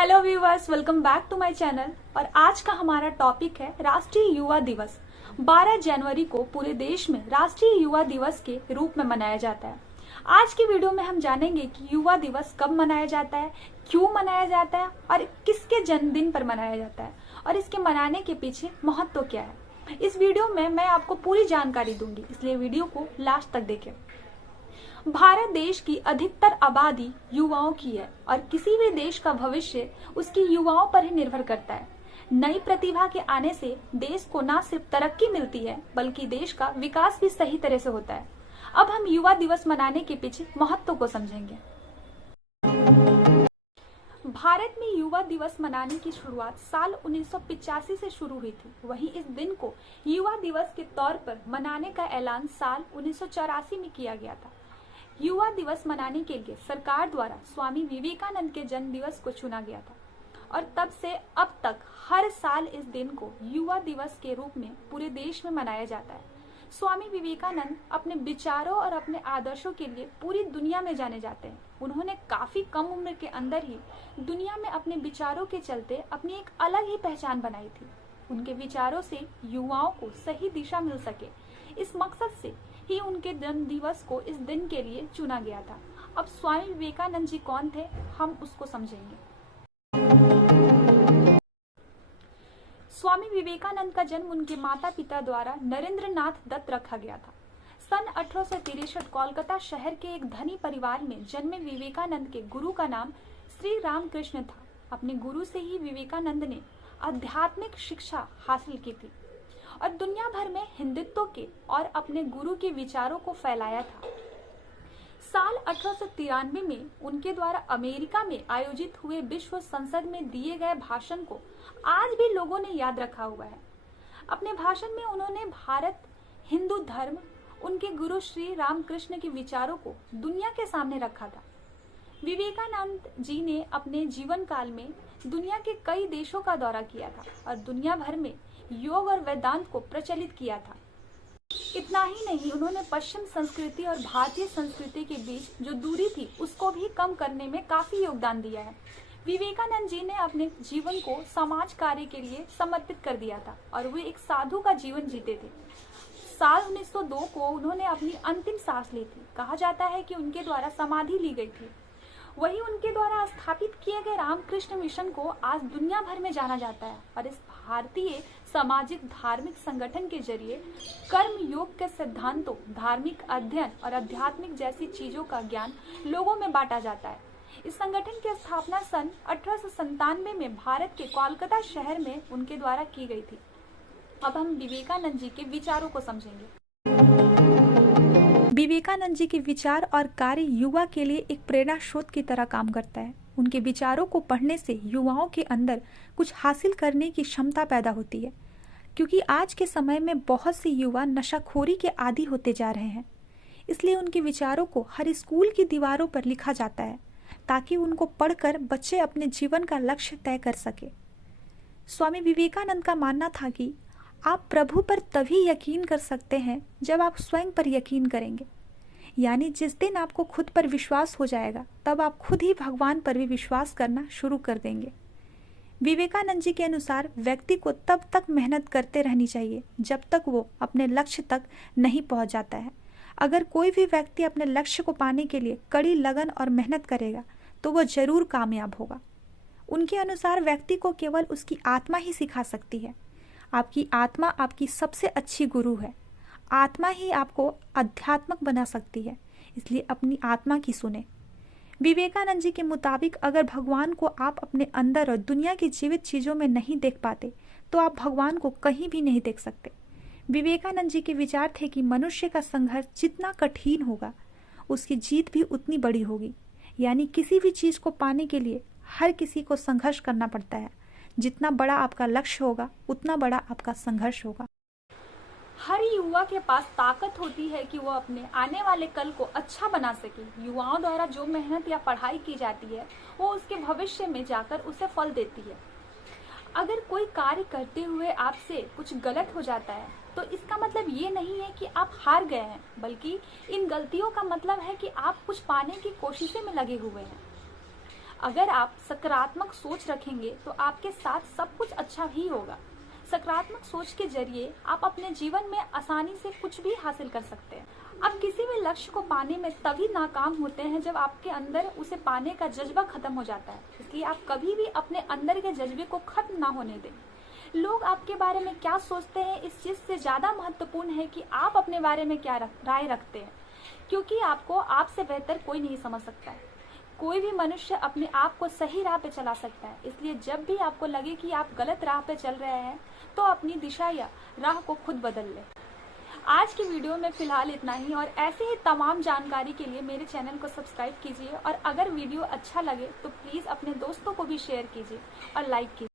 Hello viewers, welcome back to my channel. और आज का हमारा टॉपिक है राष्ट्रीय युवा दिवस। 12 जनवरी को पूरे देश में राष्ट्रीय युवा दिवस के रूप में मनाया जाता है। आज की वीडियो में हम जानेंगे कि युवा दिवस कब मनाया जाता है, क्यों मनाया जाता है और किसके जन्मदिन पर मनाया जाता है और इसके मनाने के पीछे महत्व क्या है। इस वीडियो में मैं आपको पूरी जानकारी दूंगी, इसलिए वीडियो को लास्ट तक देखें। भारत देश की अधिकतर आबादी युवाओं की है और किसी भी देश का भविष्य उसकी युवाओं पर ही निर्भर करता है। नई प्रतिभा के आने से देश को न सिर्फ तरक्की मिलती है बल्कि देश का विकास भी सही तरह से होता है। अब हम युवा दिवस मनाने के पीछे महत्व को समझेंगे। भारत में युवा दिवस मनाने की शुरुआत साल 1985 से शुरू हुई थी। वहीं इस दिन को युवा दिवस के तौर पर मनाने का ऐलान साल 1984 में किया गया था। युवा दिवस मनाने के लिए सरकार द्वारा स्वामी विवेकानंद के जन्म दिवस को चुना गया था और तब से अब तक हर साल इस दिन को युवा दिवस के रूप में पूरे देश में मनाया जाता है। स्वामी विवेकानंद अपने विचारों और अपने आदर्शों के लिए पूरी दुनिया में जाने जाते हैं। उन्होंने काफी कम उम्र के अंदर ही दुनिया में अपने विचारों के चलते अपनी एक अलग ही पहचान बनाई थी। उनके विचारों से युवाओं को सही दिशा मिल सके, इस मकसद से ही उनके जन्म दिवस को इस दिन के लिए चुना गया था। अब स्वामी विवेकानंद जी कौन थे, हम उसको समझेंगे। स्वामी विवेकानंद का जन्म उनके माता पिता द्वारा नरेंद्र नाथ दत्त रखा गया था। सन 1863 कोलकाता शहर के एक धनी परिवार में जन्मे विवेकानंद के गुरु का नाम श्री रामकृष्ण था। अपने गुरु से ही विवेकानंद ने आध्यात्मिक शिक्षा हासिल की थी और दुनिया भर में हिंदुत्व के और अपने गुरु के विचारों को फैलाया था। साल 1893 में उनके द्वारा अमेरिका में आयोजित हुए विश्व संसद में दिए गए भाषण को आज भी लोगों ने याद रखा हुआ है। अपने भाषण में उन्होंने भारत, हिंदू धर्म, उनके गुरु श्री रामकृष्ण के विचारों को दुनिया के सामने रखा था। विवेकानंद जी ने अपने जीवन काल में दुनिया के कई देशों का दौरा किया था और दुनिया भर में योग और वेदांत को प्रचलित किया था। इतना ही नहीं, उन्होंने पश्चिम संस्कृति और भारतीय संस्कृति के बीच जो दूरी थी उसको भी कम करने में काफी योगदान दिया है। विवेकानंद जी ने अपने जीवन को समाज कार्य के लिए समर्पित कर दिया था और वे एक साधु का जीवन जीते थे। साल 1902 को उन्होंने अपनी अंतिम सांस ली थी। कहा जाता है कि उनके द्वारा समाधि ली गई थी। वही उनके द्वारा स्थापित किए गए रामकृष्ण मिशन को आज दुनिया भर में जाना जाता है और इस भारतीय सामाजिक धार्मिक संगठन के जरिए कर्म योग के सिद्धांतों, धार्मिक अध्ययन और आध्यात्मिक जैसी चीजों का ज्ञान लोगों में बांटा जाता है। इस संगठन की स्थापना सन 1897 में भारत के कोलकाता शहर में उनके द्वारा की गई थी। अब हम विवेकानंद जी के विचारों को समझेंगे। विवेकानंद जी के विचार और कार्य युवा के लिए एक प्रेरणा स्रोत की तरह काम करता है। उनके विचारों को पढ़ने से युवाओं के अंदर कुछ हासिल करने की क्षमता पैदा होती है, क्योंकि आज के समय में बहुत से युवा नशाखोरी के आदी होते जा रहे हैं। इसलिए उनके विचारों को हर स्कूल की दीवारों पर लिखा जाता है ताकि उनको पढ़कर बच्चे अपने जीवन का लक्ष्य तय कर सके। स्वामी विवेकानंद का मानना था कि आप प्रभु पर तभी यकीन कर सकते हैं जब आप स्वयं पर यकीन करेंगे, यानी जिस दिन आपको खुद पर विश्वास हो जाएगा तब आप खुद ही भगवान पर भी विश्वास करना शुरू कर देंगे। विवेकानंद जी के अनुसार व्यक्ति को तब तक मेहनत करते रहनी चाहिए जब तक वो अपने लक्ष्य तक नहीं पहुंच जाता है। अगर कोई भी व्यक्ति अपने लक्ष्य को पाने के लिए कड़ी लगन और मेहनत करेगा तो वो जरूर कामयाब होगा। उनके अनुसार व्यक्ति को केवल उसकी आत्मा ही सिखा सकती है। आपकी आत्मा आपकी सबसे अच्छी गुरु है। आत्मा ही आपको आध्यात्मक बना सकती है, इसलिए अपनी आत्मा की सुने। विवेकानंद जी के मुताबिक अगर भगवान को आप अपने अंदर और दुनिया की जीवित चीज़ों में नहीं देख पाते तो आप भगवान को कहीं भी नहीं देख सकते। विवेकानंद जी के विचार थे कि मनुष्य का संघर्ष जितना कठिन होगा उसकी जीत भी उतनी बड़ी होगी। यानी किसी भी चीज़ को पाने के लिए हर किसी को संघर्ष करना पड़ता है। जितना बड़ा आपका लक्ष्य होगा उतना बड़ा आपका संघर्ष होगा। हर युवा के पास ताकत होती है कि वो अपने आने वाले कल को अच्छा बना सके। युवाओं द्वारा जो मेहनत या पढ़ाई की जाती है वो उसके भविष्य में जाकर उसे फल देती है। अगर कोई कार्य करते हुए आपसे कुछ गलत हो जाता है तो इसका मतलब ये नहीं है कि आप हार गए हैं, बल्कि इन गलतियों का मतलब है कि आप कुछ पाने की कोशिशें में लगे हुए हैं। अगर आप सकारात्मक सोच रखेंगे तो आपके साथ सब कुछ अच्छा ही होगा। सकारात्मक सोच के जरिए आप अपने जीवन में आसानी से कुछ भी हासिल कर सकते हैं। आप किसी भी लक्ष्य को पाने में तभी नाकाम होते हैं जब आपके अंदर उसे पाने का जज्बा खत्म हो जाता है। इसलिए आप कभी भी अपने अंदर के जज्बे को खत्म ना होने दें। लोग आपके बारे में क्या सोचते हैं इस चीज से ज्यादा महत्वपूर्ण है कि आप अपने बारे में क्या राय रखते हैं, क्योंकि आपको आपसे बेहतर कोई नहीं समझ सकता है। कोई भी मनुष्य अपने आप को सही राह पे चला सकता है। इसलिए जब भी आपको लगे कि आप गलत राह पे चल रहे हैं तो अपनी दिशा या राह को खुद बदल लें। आज की वीडियो में फिलहाल इतना ही, और ऐसे ही तमाम जानकारी के लिए मेरे चैनल को सब्सक्राइब कीजिए, और अगर वीडियो अच्छा लगे तो प्लीज अपने दोस्तों को भी शेयर कीजिए और लाइक कीजिए।